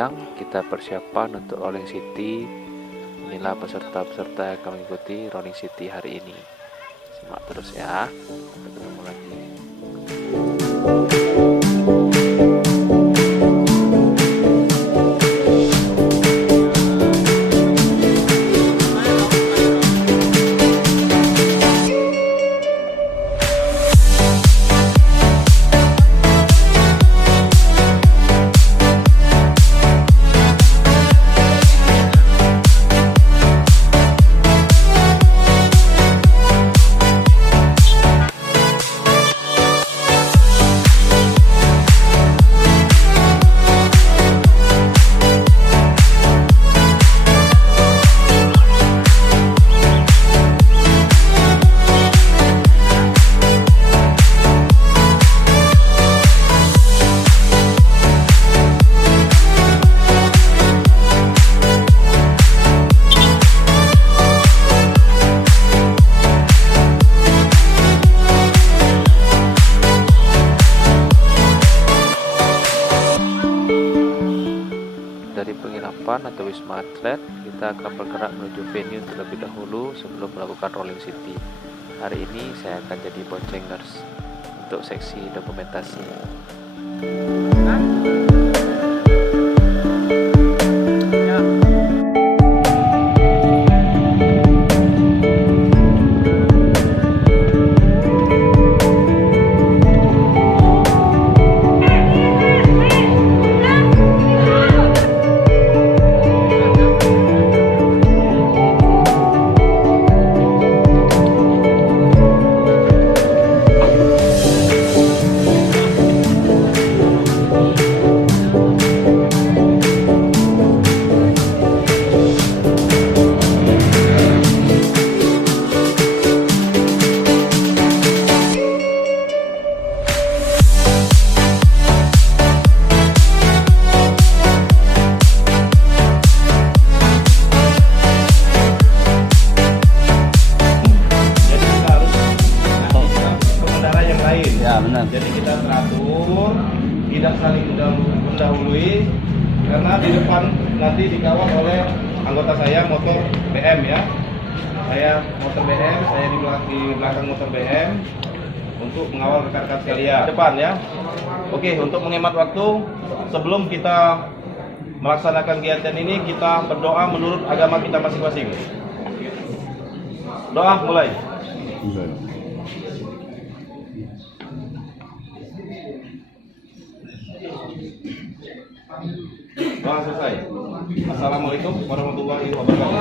siang kita persiapan untuk Rolling City. Inilah peserta-peserta yang akan mengikuti Rolling City hari ini. Simak terus ya. Sampai ketemu lagi. Dari penginapan atau wisma atlet, kita akan bergerak menuju venue terlebih dahulu sebelum melakukan Rolling City. Hari ini saya akan jadi boncengers untuk seksi dokumentasi. Jadi kita teratur, tidak saling mendahului, karena di depan nanti dikawal oleh anggota saya motor BM ya. Saya motor BM, saya di belakang motor BM untuk mengawal rekan-rekan sekalian. Depan ya. Oke, untuk menghemat waktu, sebelum kita melaksanakan kegiatan ini, kita berdoa menurut agama kita masing-masing. Doa mulai. Doa selesai. Assalamualaikum warahmatullahi wabarakatuh.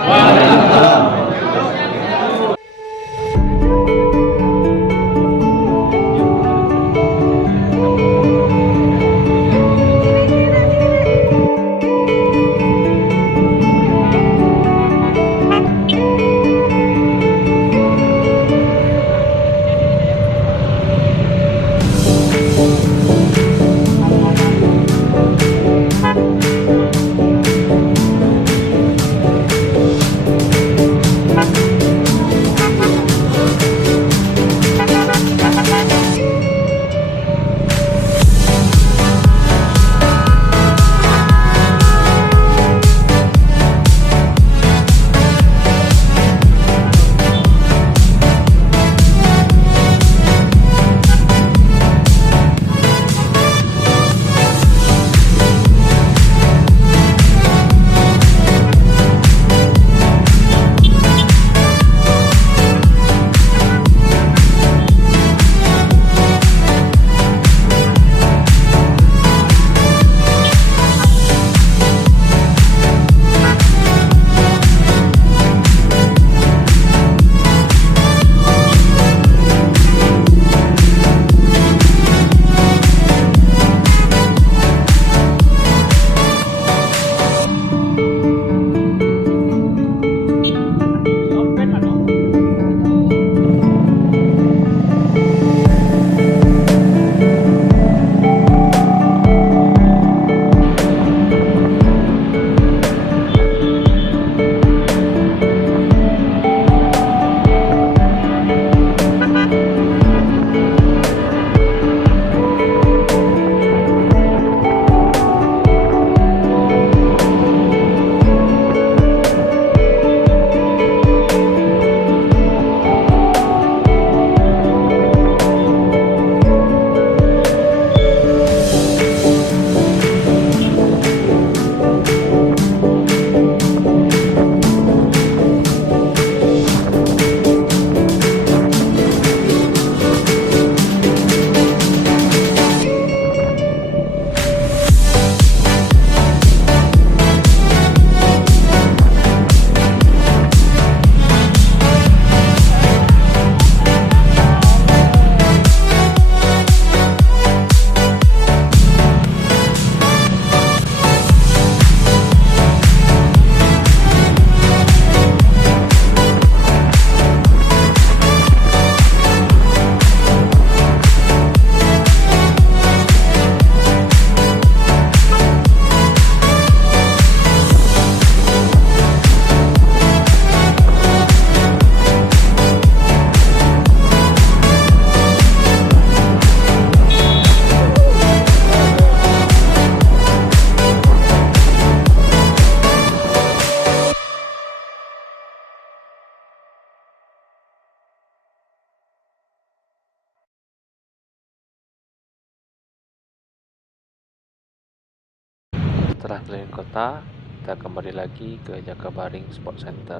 Setelah keliling kota, kita kembali lagi ke Jakabaring Sport Center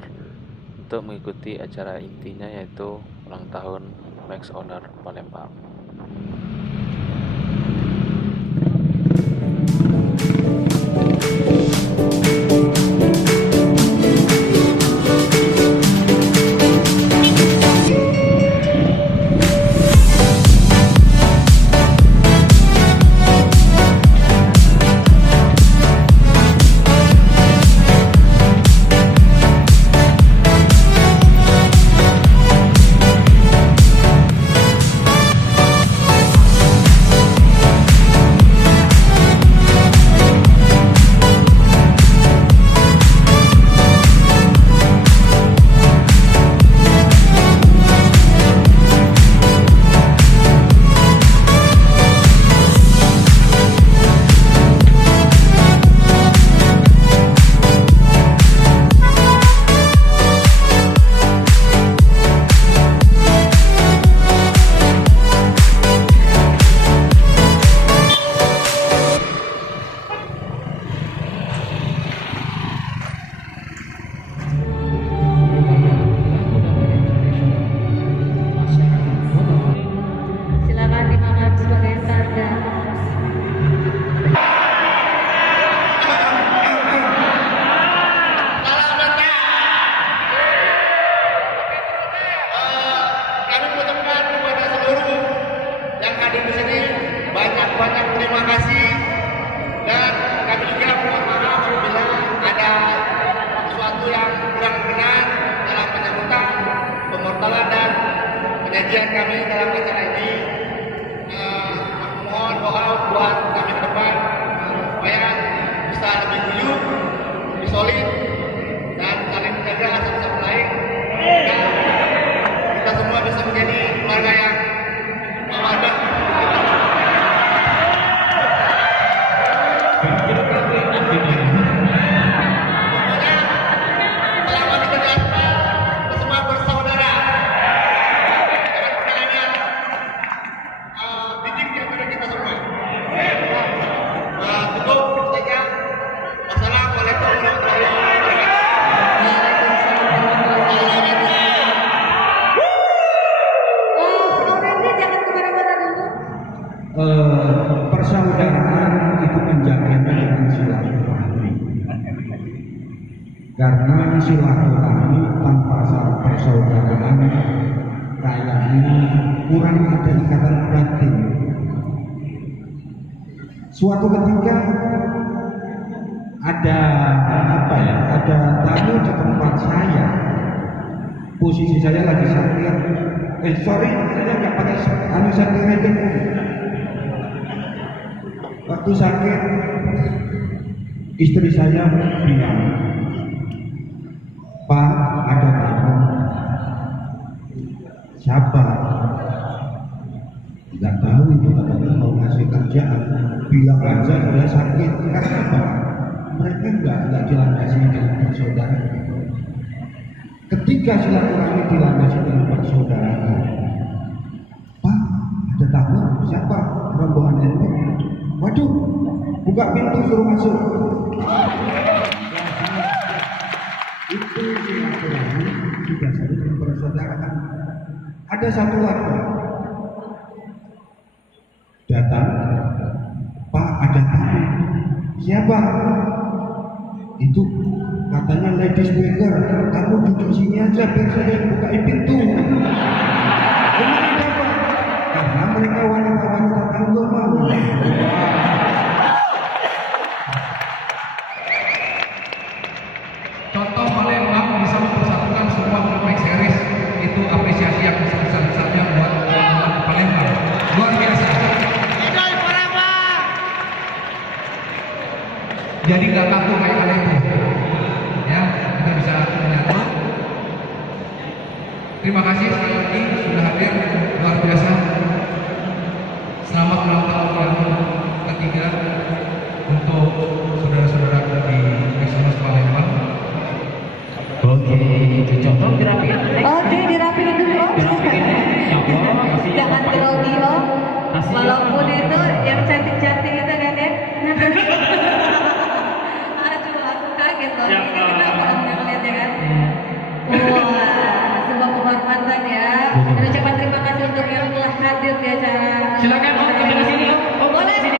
untuk mengikuti acara intinya, yaitu ulang tahun Max Owners Palembang. Banyak terima kasih, dan kami juga mohon maaf bila ada sesuatu yang kurang berkenan dalam penyambutan, pemortalan dan penyajian kami dalam acara ini. Mohon doa buat kami ke depan supaya bisa lebih guyub, lebih solid, dan saling menjaga satu sama lain, dan kita semua bisa menjadi keluarga yang mawadah. Persaudaraan itu menjaganya dengan silaturahmi. Karena silaturahmi tanpa persaudaraan kayaknya kurang ada ikatan batin. Suatu ketika ada ada tamu di tempat saya. Posisi saya lagi sakit. Saya nggak pakai sakit. Waktu sakit, istri saya bilang, "Pak, ada tamu." Siapa? Tidak tahu, itu katanya mau ngasih kerjaan. Bilang aja saya sakit. Karena apa? Mereka nggak dilandasi dengan persaudaraan. Ketika silaturahmi dilandasi dengan persaudaraan, "Pak, ada tamu." Siapa? Rombongan ente. Waduh, buka pintu suruh masuk. Itu silaturahmi didasari dengan persaudaraan. Ada satu waktu datang, "Pak, ada tamu." Siapa? Itu katanya ladies maker. Kamu duduk sini aja biar saya bukain pintu. Kenapa? Karena mereka wanita-wanita tangguh mau. Contoh Palembang bisa mempersatukan semua Kompak series, itu apresiasi yang besar-besarnya buat Palembang. Luar biasa. Hidup Palembang. Jadi nggak kaku kayak kalian itu. Ya, kita bisa menyatu. Terima kasih sekali lagi sudah hadir, luar biasa. Selamat ulang tahun yang ketiga untuk saudara-saudara di Max Owners Palembang. Oke, contoh dirapiin. Oke, dirapiin dulu. Jangan grogi loh. Walaupun itu yang cantik-cantik itu kan ya. Dan ucapan terima kasih untuk yang telah hadir di acara. Silakan Om, ke belah sini Om. Om boleh sini.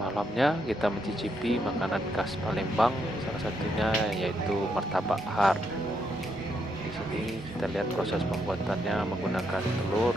Malamnya kita mencicipi makanan khas Palembang, salah satunya yaitu martabak har. Di sini kita lihat proses pembuatannya menggunakan telur,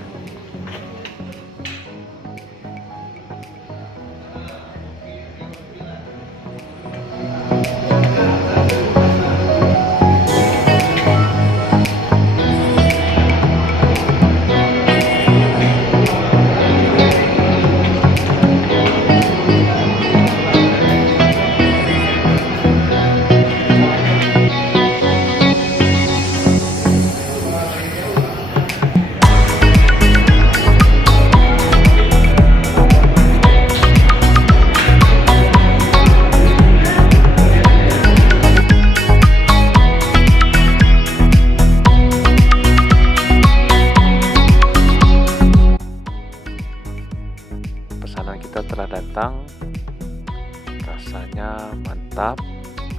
pesanan kita telah datang. Rasanya mantap,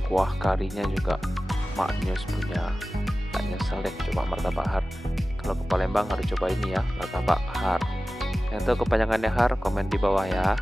kuah karinya juga maknyus punya. Tak nyesel deh coba martabak har. Kalau ke Palembang harus coba ini ya, martabak har. Yang tahu kepanjangannya har, komen di bawah ya.